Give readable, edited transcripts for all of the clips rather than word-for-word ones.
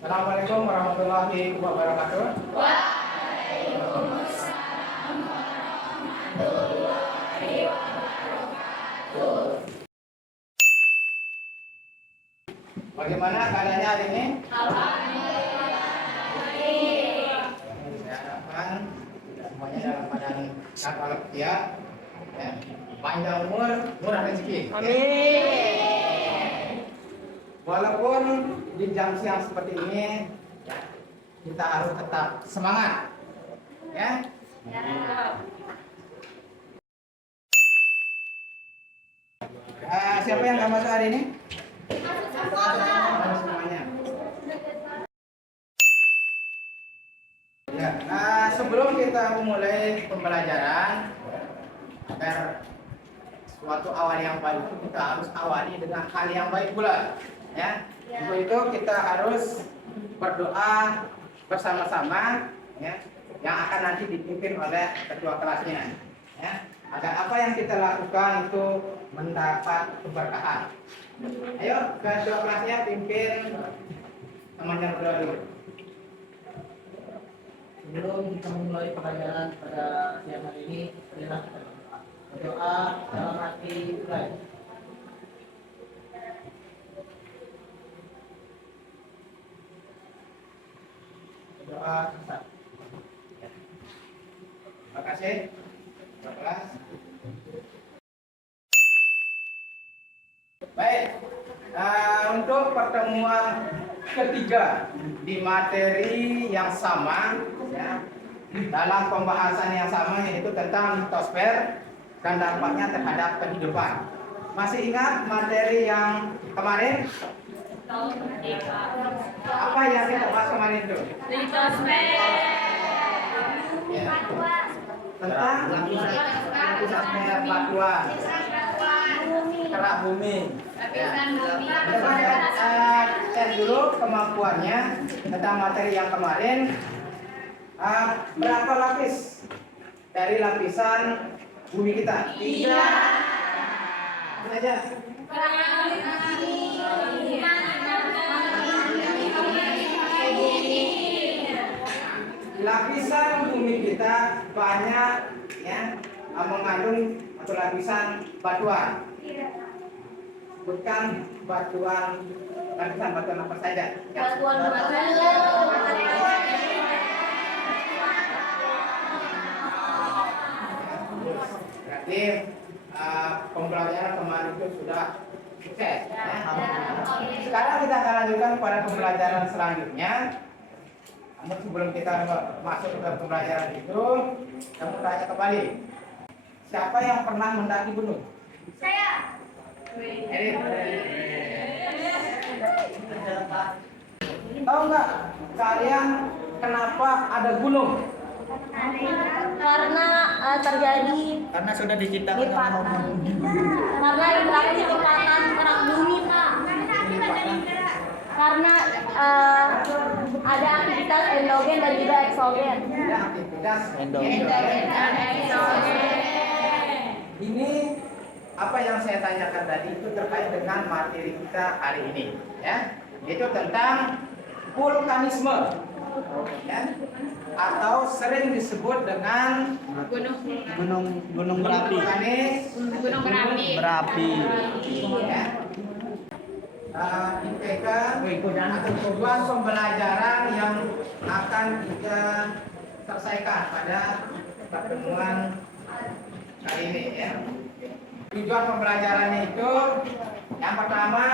Assalamualaikum warahmatullahi wabarakatuh. Bagaimana keadaannya hari ini? Saya harapkan semuanya dalam keadaan sehat walafiat, ya. Panjang umur, murah rezeki. Walaupun di jam siang seperti ini, ya, kita harus tetap semangat, ya. Siapa yang nggak masuk hari ini? Semuanya. Ya, sebelum kita memulai pembelajaran, agar suatu awal yang baik itu kita harus awali dengan hal yang baik pula, ya. Untuk itu kita harus berdoa bersama-sama, ya, yang akan nanti dipimpin oleh ketua kelasnya, ya. Agar apa yang kita lakukan itu mendapat keberkahan. Ayo, ketua kelasnya pimpin temannya berdoa dulu. Sebelum kita memulai pelajaran pada siang hari ini, marilah kita berdoa dalam hati mulai. Berdoa sesat. Terima kasih, ketua kelas. Baik, untuk pertemuan ketiga di materi yang sama, ya, dalam pembahasan yang sama, yaitu tentang litosfer dan dampaknya terhadap kehidupan. Masih ingat materi yang kemarin? Apa yang kita bahas kemarin itu? Litosfer. Ya. Tentang lapisan batuan, kerak bumi. Coba cek dulu kemampuannya tentang materi yang kemarin. Berapa lapis dari lapisan bumi kita? 3. Aja. Lapisan bumi kita banyak, ya, mengandung atau lapisan batuan. Bukan lapisan batuan apa saja? Batuan Berarti pembelajaran kemarin itu sudah sukses, ya. Sekarang kita akan lanjutkan pada pembelajaran selanjutnya. Namun sebelum kita masuk ke pembelajaran itu, kamu tanya kembali, siapa yang pernah mendaki gunung? Saya. Erin. Tahu nggak kalian kenapa ada gunung? Karena terjadi Karena sudah diciptakan lipatan. Karena interaksi lipatan kerak bumi, Pak. Karena ada aktivitas endogen dan juga eksogen. Ada aktivitas Endogen. Ini apa yang saya tanyakan tadi itu terkait dengan materi kita hari ini, ya, yaitu tentang vulkanisme, ya, atau sering disebut dengan Gunung berapi. Gunung berapi. Ya. IPK atau tujuan pembelajaran yang akan kita selesaikan pada pertemuan kali ini, ya. Tujuan pembelajarannya itu yang pertama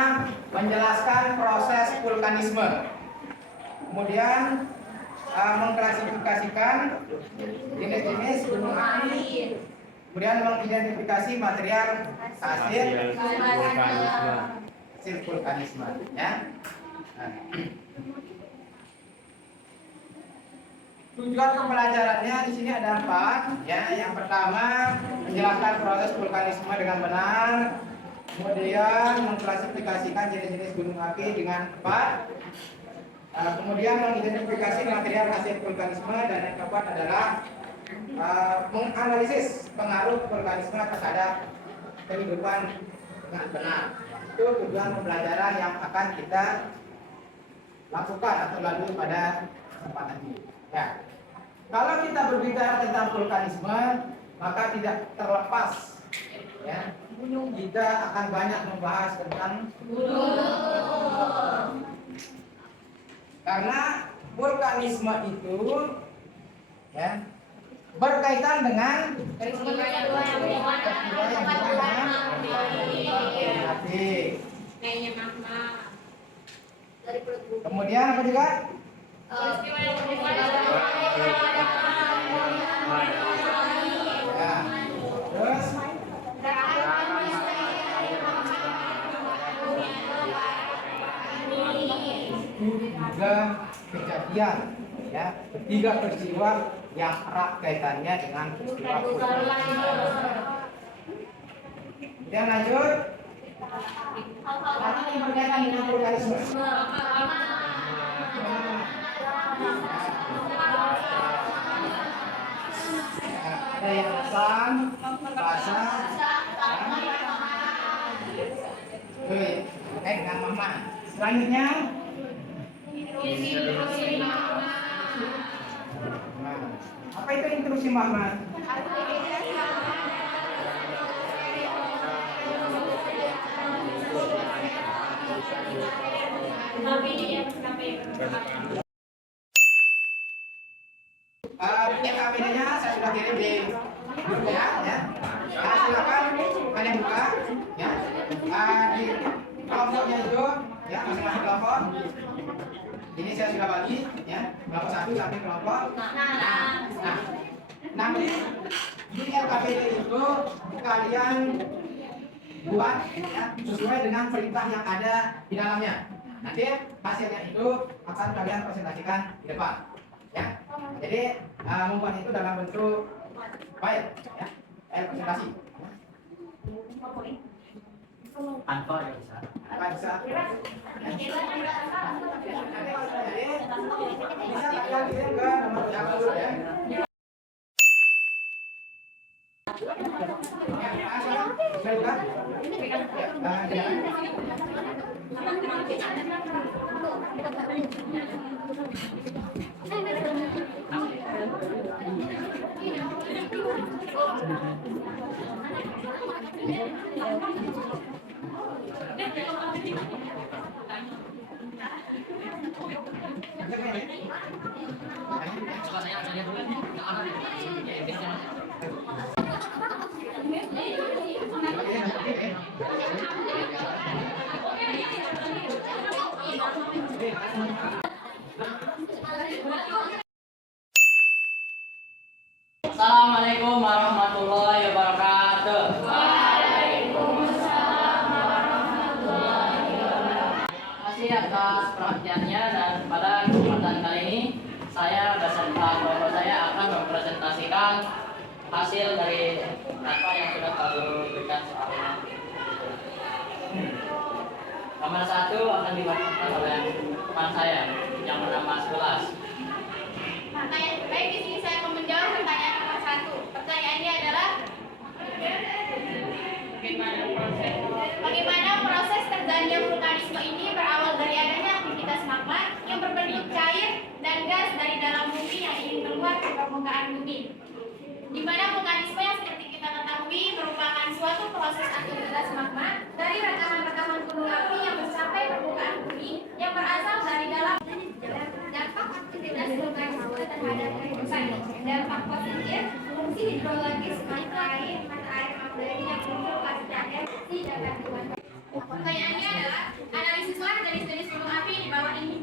menjelaskan proses vulkanisme, kemudian mengklasifikasikan jenis-jenis gunung api, kemudian mengidentifikasi material hasil vulkanisme, ya. Tujuan pembelajarannya di sini ada 4, ya. Yang pertama menjelaskan proses vulkanisme dengan benar, kemudian mengklasifikasikan jenis-jenis gunung api dengan tepat, kemudian mengidentifikasi material hasil vulkanisme, dan yang keempat adalah menganalisis pengaruh vulkanisme terhadap kehidupan dengan benar. Itu tujuan pembelajaran yang akan kita lakukan atau lalui pada kesempatan ini. Ya. Kalau kita berbicara tentang vulkanisme, maka tidak terlepas ya, kita akan banyak membahas tentang gunung. Karena vulkanisme itu ya berkaitan dengan peristiwa yang kemudian apa juga? Ya. Terus tiga kejadian ya, tiga peristiwa yang erat kaitannya dengan peristiwa vulkanisme. Kemudian lanjut, apa yang berkaitan dengan vulkanisme? Ada yang asam, basah, dengan magma. Selanjutnya, apa itu intrusi magma? PKPD-nya saya sudah kirim di grup ya. Nah, silakan kalian buka ya. Di kelompoknya itu ya, masing-masing kelompok. Ini saya sudah bagi ya, kelompok 1 sampai kelompok. Nah, nanti di LKPD itu kalian buat ya, sesuai dengan perintah yang ada di dalamnya. Nanti hasilnya itu akan kalian presentasikan di depan. Ya, jadi membuat itu dalam bentuk file ya, presentasi. Tanpa ya bisa. Bisa. Jadi bisa kalian kirim ke nomor yang dulu ya. Baiklah. Assalamualaikum warahmatullahi wabarakatuh. Terima kasih atas perhatiannya, dan pada kesempatan kali ini saya beserta kelompok saya akan mempresentasikan hasil dari data yang sudah kami berikan soalnya. Nomor 1 akan dibacakan oleh teman saya yang bernama Sulas. Baik, di sini saya akan menjawab pertanyaan nomor 1. Pertanyaannya adalah bagaimana proses terjadinya vulkanisme ini berawal dari adanya aktivitas magma yang berbentuk cair dan gas dari dalam bumi yang ingin keluar ke permukaan bumi. Di mana vulkanisme yang seperti kita ketahui merupakan suatu proses aktivitas magma dari rekaman-rekaman gunung api yang mencapai permukaan bumi yang berasal dari dalam. Dampak aktivitas vulkanisme terhadap kehidupan. Dampak positif, fungsi hidrologis mata air magdari yang muncul pasca erupsi dapat dibuat. Pertanyaannya adalah analisislah jenis-jenis gunung api di bawah ini.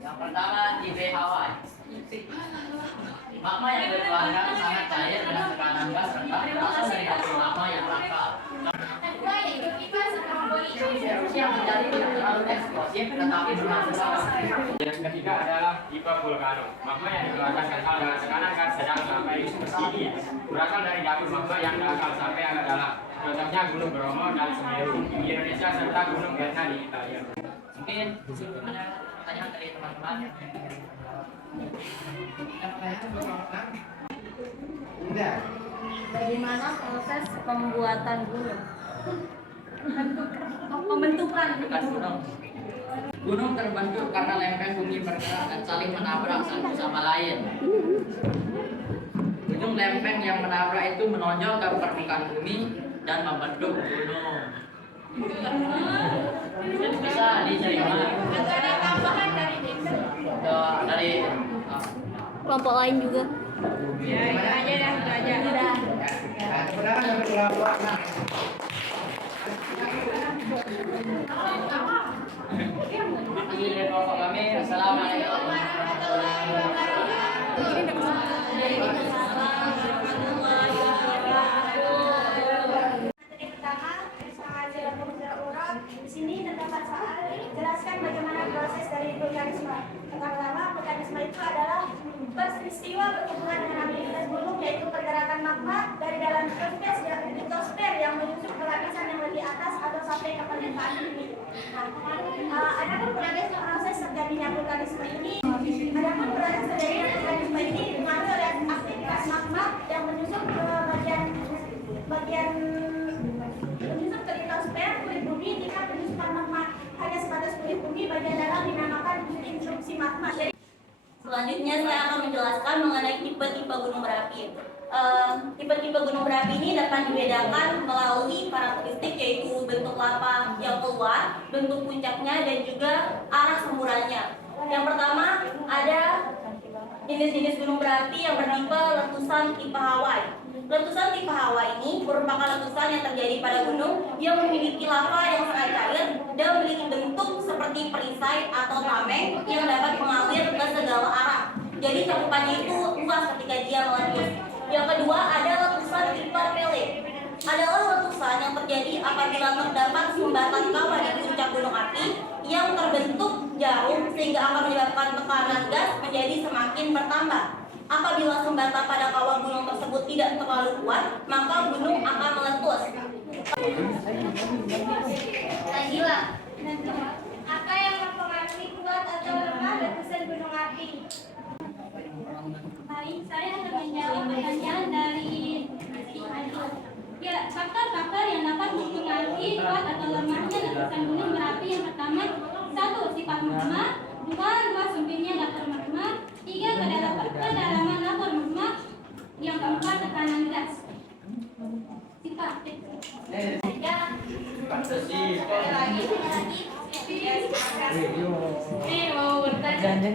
Yang pertama, tipe Hawaii. Magma yang berkeluarga sangat cair dengan tekanan gas rendah berasal dari hasil magma yang langka. Kedua yaitu pipa stromboli. Erupsi yang terjadi tidak terlalu eksplosif tetapi berlangsung lama. Yang ketiga adalah tipe vulkano. Magma yang dikeluarkan kental dengan tekanan gas sedang sampai tinggi, berasal dari dapur magma yang dangkal sampai agak dalam. Contohnya Gunung Bromo dan Semeru di Indonesia serta Gunung Etna di Italia. Mungkin ada pertanyaan dari teman-teman. Tidak. Bagaimana proses pembuatan gunung? Pembentukan Bekas gunung. Gunung terbentuk karena lempeng bumi bergerak dan saling menabrak satu sama lain. Ujung lempeng yang menabrak itu menonjol ke permukaan bumi dan membentuk gunung. Bisa diterima. Atau ada tambahan dari Jason? Dari Kelompok lain juga. Ya, itu aja dah, itu aja. Udah. Nah, kebenaran dari kelompok 6. Makasih dari kelompok kami. Assalamualaikum warahmatullahi Materi pertama, pengajaran pembentukan urap. Di sini terdapat soal jelaskan bagaimana proses dari vulkanisme. Pertama, vulkanisme itu adalah peristiwa berhubungan dengan aktivitas gunung, yaitu pergerakan magma dari dalam litosfer yang menyusup ke lapisan yang lebih atas atau sampai ke permukaan bumi. Adapun proses terjadinya vulkanisme ini dipengaruhi oleh aktivitas magma yang menyusup ke bagian menyusup ke litosfer kulit bumi. Jika penyusupan magma hanya sebatas kulit bumi, bagian dalam dinamakan instruksi magma. Selanjutnya saya akan menjelaskan mengenai tipe-tipe gunung berapi. Tipe-tipe gunung berapi ini dapat dibedakan melalui karakteristik, yaitu bentuk lava yang keluar, bentuk puncaknya, dan juga arah semburannya. Yang pertama ada jenis-jenis gunung berapi yang bertipe letusan tipe Hawaii. Letusan tipe Hawaii ini merupakan letusan yang terjadi pada gunung yang memiliki lava yang sangat cair dan memiliki bentuk seperti perisai atau tameng yang dapat mengalir ke segala arah. Jadi cakupannya itu luas ketika dia meletus. Yang kedua ada letusan tipe Pele. Adalah letusan yang terjadi apabila terdapat sumbatan kawah di puncak gunung api yang terbentuk jarum sehingga akan menyebabkan tekanan gas menjadi semakin bertambah. Apabila sumbatan pada kawah gunung tersebut tidak terlalu kuat, maka gunung akan meletus. Nagila, apa yang mempengaruhi kuat atau lemah letusan gunung api? Baik, saya akan menjawab pertanyaan dari Ya, faktor-faktor yang dapat mempengaruhi kuat atau lemahnya letusan gunung berapi yang pertama, 1. Sifat magma, 2. Sempitnya dapur magma, 3. Kedalaman dapur magma, yang keempat tekanan gas. Sifat. Ini mau bertanya,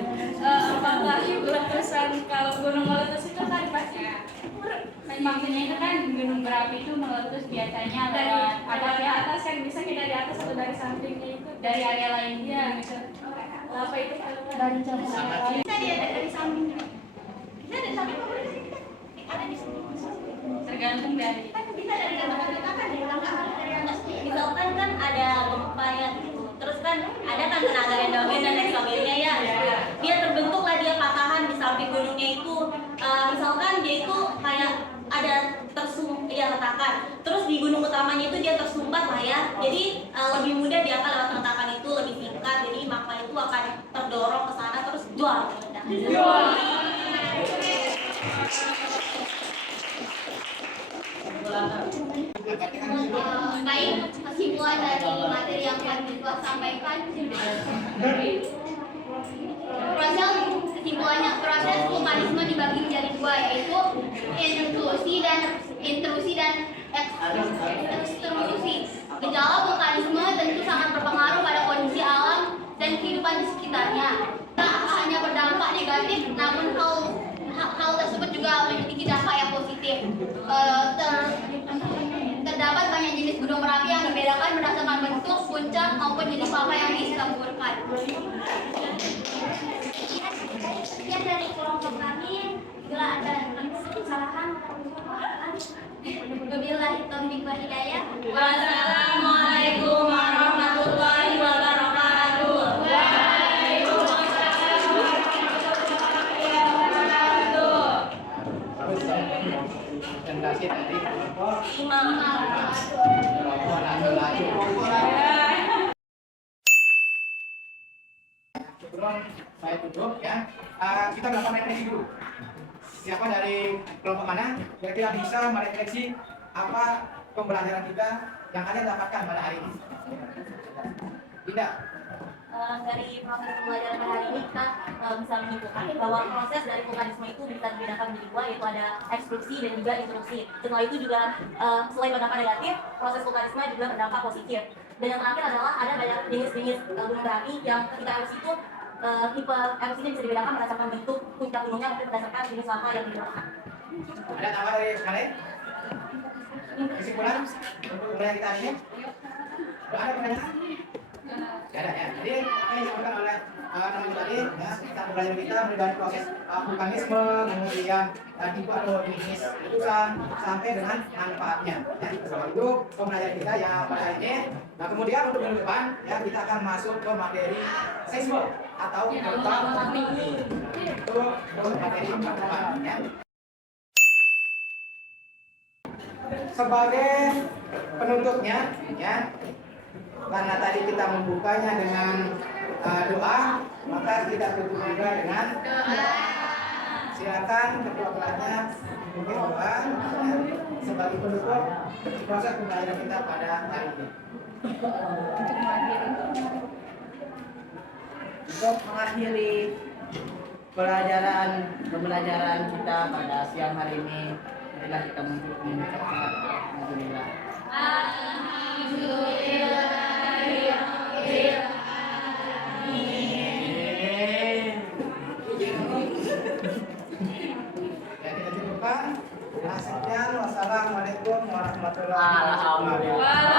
apakah letusan kalau gunung meletus itu kan pasti maksudnya itu kan gunung berapi itu meletus biasanya Dari dari atas kan bisa kita dari atas atau dari sampingnya itu dari area lainnya misal apa itu Dari cabang. Bisa dari samping. Bisa dari samping apa ada di sini. tergantung dari Kan bisa dari gambar kita kan dari belakang dari atas. Misalkan kan ada gempa ya, terus kan ada kan tenaga endogen dan eksogennya ya. Dia terbentuklah dia patahan di samping gunungnya itu. Misalkan dia itu kayak ada retakan. Terus di gunung utamanya itu dia tersumbat lah ya. Jadi lebih mudah dia akan lewat retakan itu lebih singkat. Jadi magma itu akan terdorong ke sana terus jual. Baik, kesimpulan dari materi yang telah sampaikan. Proses vulkanisme dibagi menjadi dua, yaitu intrusi dan ekstrusi. Gejala vulkanisme tentu sangat berpengaruh pada kondisi alam dan kehidupan di sekitarnya. Tak hanya berdampak negatif, namun hal tersebut juga memiliki dampak yang positif. Terdapat banyak jenis gunung berapi yang dibedakan berdasarkan bentuk, puncak, maupun jenis lava yang disemburkan. Sekian dari kelompok kami. Bila ada kesalahan, wabillahi taufiq wal hidayah. Wassalamualaikum warahmatullahi wabarakatuh. Presentasi dari kelompok Imam. kelompok laju-laju. Sebelum saya tutup ya, kita melakukan refleksi dulu. Siapa dari kelompok mana kira-kira bisa merefleksi apa pembelajaran kita yang kalian dapatkan pada hari ini? Tidak. Dari proses pembelajaran hari ini kita bisa menyimpulkan bahwa proses dari vulkanisme itu bisa dibedakan menjadi dua, yaitu ada ekstruksi dan juga intruksi. Setelah itu juga selain berdampak negatif, proses vulkanisme juga berdampak positif. Dan yang terakhir adalah ada banyak jenis-jenis gunung berapi yang ketika erupsi itu tipe erupsinya bisa dibedakan berdasarkan bentuk puncak gunungnya maupun berdasarkan jenis lava yang digunakan. Ada tambah dari sekalian? Kesimpulan untuk kuliah kita ini? Ada pertanyaan? Tidak ada ya. Jadi apa yang disampaikan oleh teman tadi, ya, kita belajar kita dari proses vulkanisme, kemudian tipe atau jenis letusan sampai dengan manfaatnya. Ya, itu pembelajaran kita yang pada hari ini. Nah kemudian untuk minggu depan, ya kita akan masuk ke materi seisme atau gempa bumi. Itu materi pertama. Ya. Sebagai penutupnya, ya. Karena tadi kita membukanya dengan doa, maka kita tutup juga dengan doa. Silakan ketua kelasnya memimpin doa ya, sebagai penutup proses pembelajaran kita pada hari ini. Untuk mengakhiri pembelajaran kita pada siang hari ini, marilah kita mengucapkan alhamdulillah. Ya kita cukupkan. Sekian, wassalamualaikum warahmatullahi wabarakatuh.